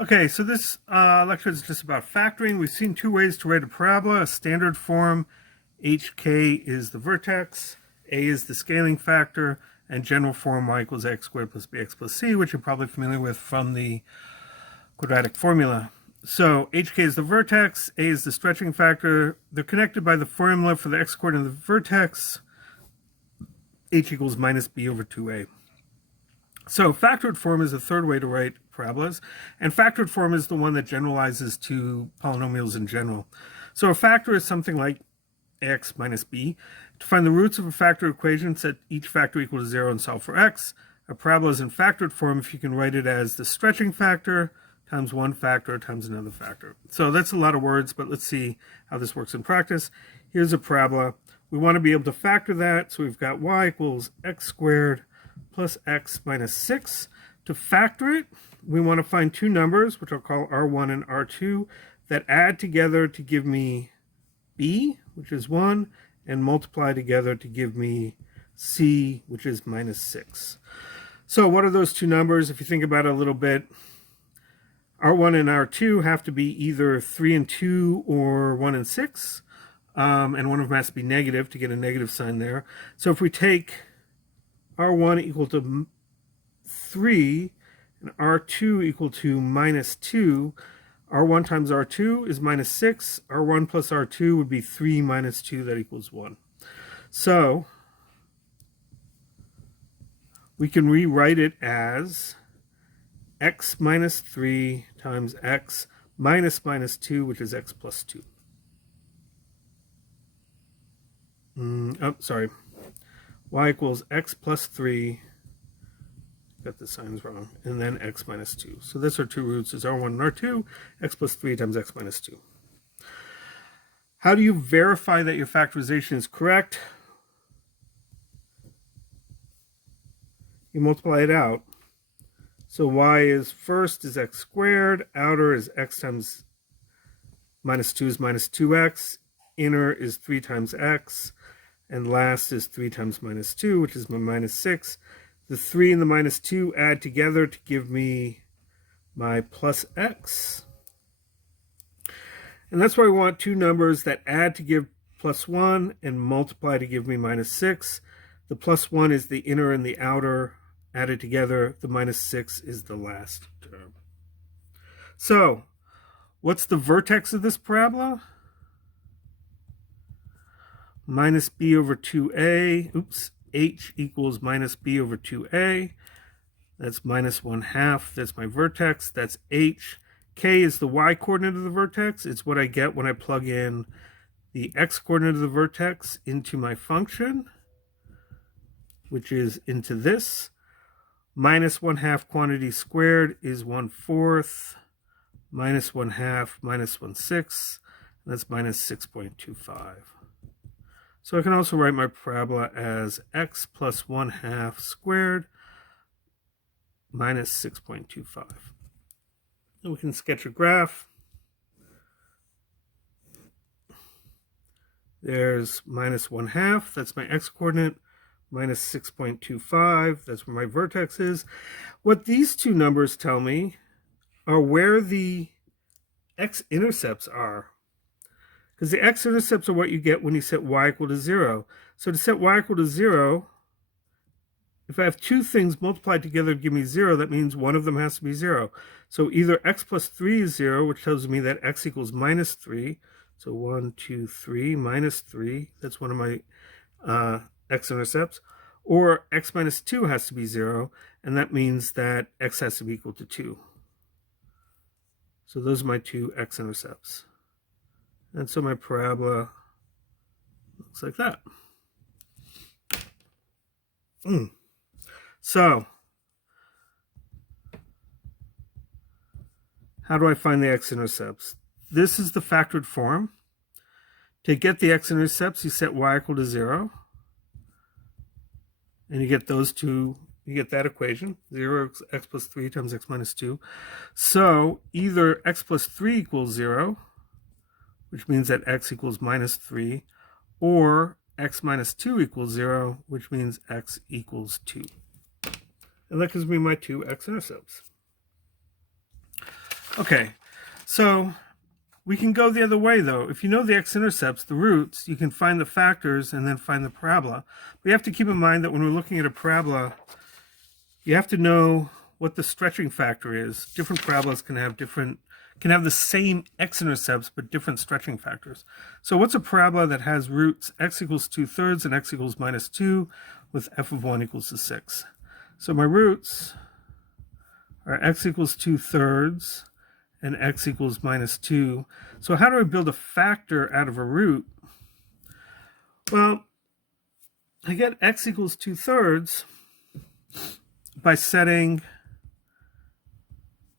Okay, so this lecture is just about factoring. We've seen two ways to write a parabola. A standard form, hk is the vertex, a is the scaling factor, and general form y equals x squared plus bx plus c, which you're probably familiar with from the quadratic formula. So hk is the vertex, a is the stretching factor. They're connected by the formula for the x coordinate of the vertex, h equals minus b over 2a. So factored form is the third way to write parabolas, and factored form is the one that generalizes to polynomials in general. So a factor is something like x minus b. To find the roots of a factor equation, set each factor equal to 0 and solve for x. A parabola is in factored form if you can write it as the stretching factor times one factor times another factor. So that's a lot of words, but let's see how this works in practice. Here's a parabola. We want to be able to factor that, so we've got y equals x squared plus x minus 6. To factor it, we want to find two numbers, which I'll call R1 and R2, that add together to give me b, which is 1, and multiply together to give me c, which is minus 6. So what are those two numbers? If you think about it a little bit, R1 and R2 have to be either 3 and 2 or 1 and 6, and one of them has to be negative to get a negative sign there. So if we take R1 equal to 3 and R2 equal to minus 2, R1 times R2 is minus 6. R1 plus R2 would be 3 minus 2, that equals 1. So we can rewrite it as x minus 3 times x minus minus 2, which is x plus 2. Y equals x plus 3, got the signs wrong, and then x minus 2. So these are two roots, is R1 and R2, x plus 3 times x minus 2. How do you verify that your factorization is correct? You multiply it out. So y is first is x squared, outer is x times minus 2 is minus 2x, inner is 3 times x, and last is 3 times minus 2, which is my minus 6. The 3 and the minus 2 add together to give me my plus x. And that's why we want two numbers that add to give plus 1 and multiply to give me minus 6. The plus 1 is the inner and the outer added together. The minus 6 is the last term. So what's the vertex of this parabola? Minus b over 2a, h equals minus b over 2a. That's minus 1/2. That's my vertex. That's h. K is the y coordinate of the vertex. It's what I get when I plug in the x coordinate of the vertex into my function, which is into this. Minus 1/2 quantity squared is 1/4. Minus 1/2 minus 1/6. That's minus 6.25. So I can also write my parabola as x plus 1/2 squared minus 6.25. And we can sketch a graph. There's minus 1/2, that's my x coordinate, minus 6.25, that's where my vertex is. What these two numbers tell me are where the x-intercepts are. Because the x-intercepts are what you get when you set y equal to 0. So to set y equal to 0, if I have two things multiplied together to give me 0, that means one of them has to be 0. So either x plus 3 is 0, which tells me that x equals minus 3. So 1, 2, 3, minus 3. That's one of my x-intercepts. Or x minus 2 has to be 0, and that means that x has to be equal to 2. So those are my two x-intercepts. And so my parabola looks like that. So, how do I find the x-intercepts? This is the factored form. To get the x-intercepts, you set y equal to 0. And you get those two, you get that equation, 0 x plus 3 times x minus 2. So either x plus 3 equals 0, which means that x equals minus 3, or x minus 2 equals 0, which means x equals 2. And that gives me my two x-intercepts. Okay, so we can go the other way, though. If you know the x-intercepts, the roots, you can find the factors and then find the parabola. We have to keep in mind that when we're looking at a parabola, you have to know what the stretching factor is. Different parabolas can have the same x-intercepts, but different stretching factors. So what's a parabola that has roots x equals 2/3 and x equals -2 with f of 1 equals to 6? So my roots are x equals 2/3 and x equals -2. So how do I build a factor out of a root? Well, I get x equals 2/3 by setting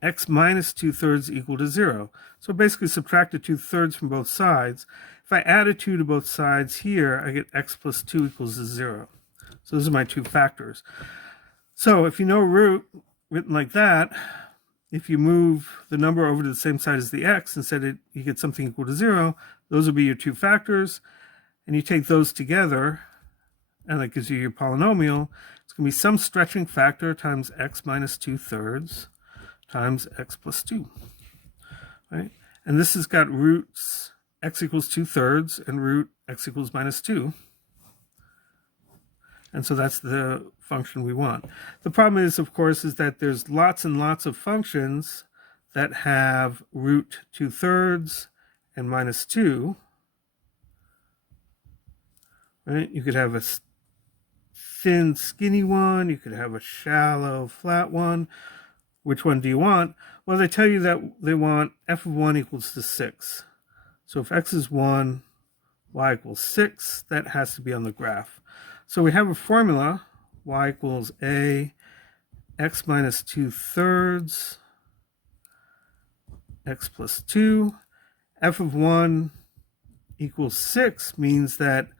x minus 2/3 equal to 0. So basically subtract the 2/3 from both sides. If I add a 2 to both sides here, I get x plus 2 equals to 0. So those are my two factors. So if you know a root written like that, if you move the number over to the same side as the x and set it, you get something equal to 0, those will be your two factors. And you take those together, and that gives you your polynomial. It's going to be some stretching factor times x minus 2/3 times x plus 2. Right? And this has got roots x equals 2/3 and root x equals -2. And so that's the function we want. The problem is, of course, is that there's lots and lots of functions that have root 2/3 and -2. Right? You could have a thin, skinny one. You could have a shallow, flat one. Which one do you want? Well, they tell you that they want f of 1 equals to 6. So if x is 1, y equals 6, that has to be on the graph. So we have a formula, y equals a x minus 2/3 x plus 2. F of 1 equals 6 means that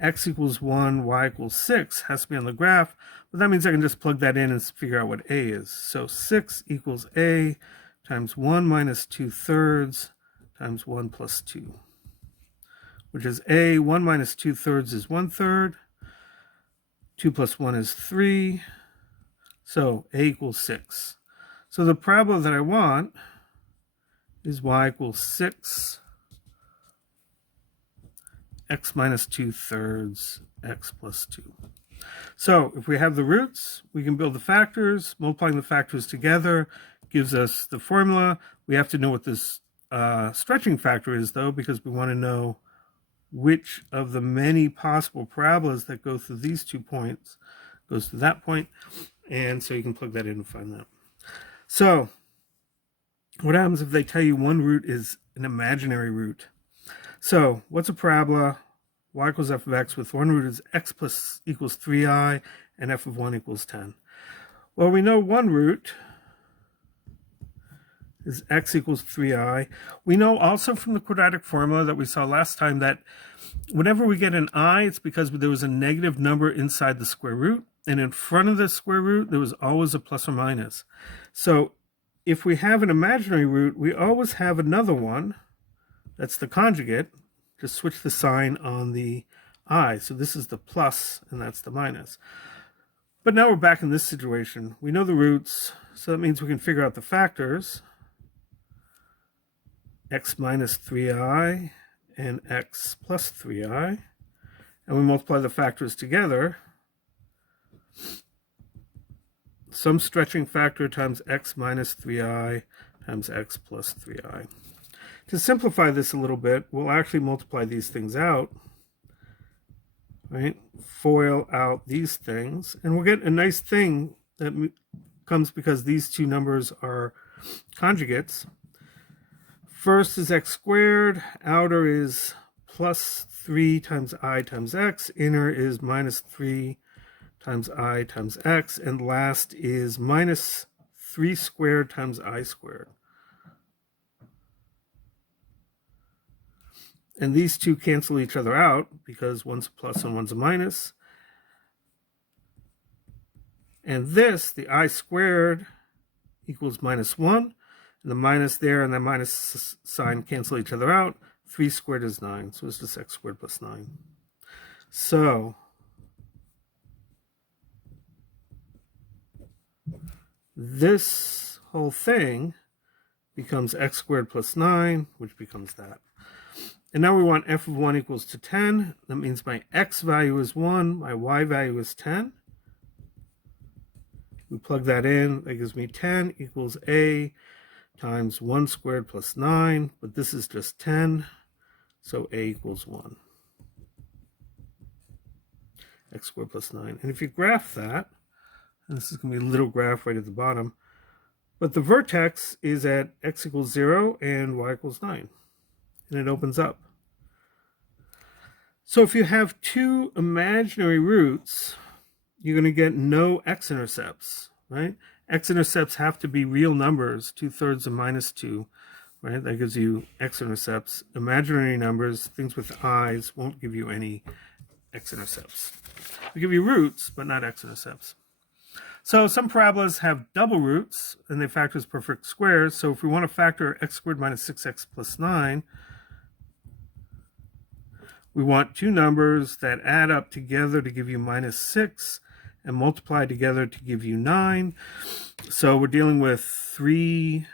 x equals 1, y equals 6 has to be on the graph, but that means I can just plug that in and figure out what a is. So 6 equals a times 1 minus 2/3 times 1 plus 2, which is a. 1 minus 2/3 is 1/3. 2 plus 1 is 3. So a equals 6. So the parabola that I want is y equals 6 x minus 2/3 x plus 2. So if we have the roots, we can build the factors. Multiplying the factors together gives us the formula. We have to know what this stretching factor is, though, because we want to know which of the many possible parabolas that go through these 2 points goes to that point. And so you can plug that in and find that. So what happens if they tell you one root is an imaginary root? So what's a parabola? Y equals f of x with one root is x plus equals 3i and f of 1 equals 10. Well, we know one root is x equals 3i. We know also from the quadratic formula that we saw last time that whenever we get an I, it's because there was a negative number inside the square root, and in front of the square root, there was always a plus or minus. So if we have an imaginary root, we always have another one. That's the conjugate. Just switch the sign on the I. So this is the plus, and that's the minus. But now we're back in this situation. We know the roots, so that means we can figure out the factors. X minus 3i and x plus 3i. And we multiply the factors together. Some stretching factor times x minus 3i times x plus 3i. To simplify this a little bit, we'll actually multiply these things out, right? FOIL out these things, and we'll get a nice thing that comes because these two numbers are conjugates. First is x squared, outer is plus 3 times I times x, inner is minus 3 times I times x, and last is minus 3 squared times I squared. And these two cancel each other out because one's a plus and one's a minus. And this, the I squared, equals -1. And the minus there and the minus sign cancel each other out. 3 squared is 9. So it's just x squared plus 9. So this whole thing becomes x squared plus 9, which becomes that. And now we want f of 1 equals to 10. That means my x value is 1, my y value is 10. We plug that in, that gives me 10 equals a times 1 squared plus 9, but this is just 10, so a equals 1. X squared plus 9. And if you graph that, and this is going to be a little graph right at the bottom, but the vertex is at x equals 0 and y equals 9. And it opens up. So if you have two imaginary roots, you're going to get no x-intercepts, right? X-intercepts have to be real numbers, 2/3 of -2, right? That gives you x-intercepts. Imaginary numbers, things with i's, won't give you any x-intercepts. They give you roots, but not x-intercepts. So some parabolas have double roots, and they factor as perfect squares. So if we want to factor x squared minus 6x plus 9, we want two numbers that add up together to give you -6 and multiply together to give you 9. So we're dealing with 3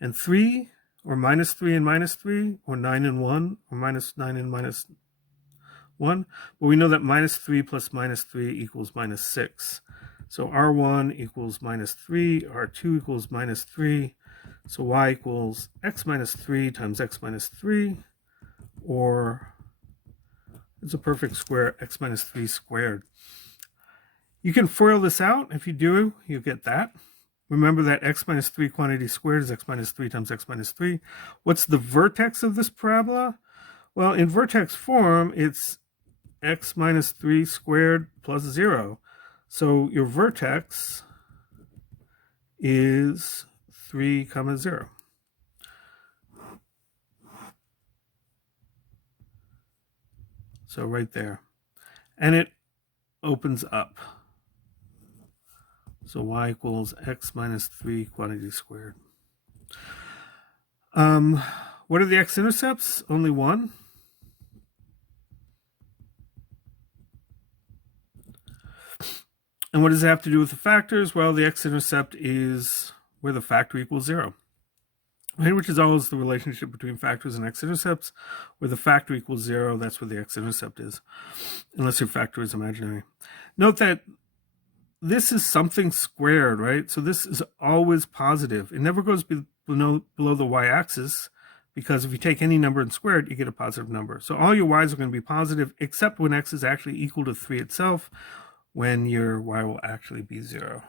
and 3, or -3 and -3, or 9 and 1, or -9 and -1. But we know that -3 plus -3 equals -6. So R1 equals -3, R2 equals -3. So y equals x minus 3 times x minus 3, or it's a perfect square, x minus 3 squared. You can FOIL this out. If you do, you get that. Remember that x minus 3 quantity squared is x minus 3 times x minus 3. What's the vertex of this parabola? Well, in vertex form, it's x minus 3 squared plus 0. So your vertex is 3, 0. So right there. And it opens up. So y equals x minus 3 quantity squared. What are the x-intercepts? Only one. And what does it have to do with the factors? Well, the x-intercept is where the factor equals 0. Right, which is always the relationship between factors and x-intercepts. Where the factor equals 0, that's where the x-intercept is, unless your factor is imaginary. Note that this is something squared, right? So this is always positive. It never goes below the y-axis, because if you take any number and square it, you get a positive number. So all your y's are going to be positive, except when x is actually equal to 3 itself, when your y will actually be 0.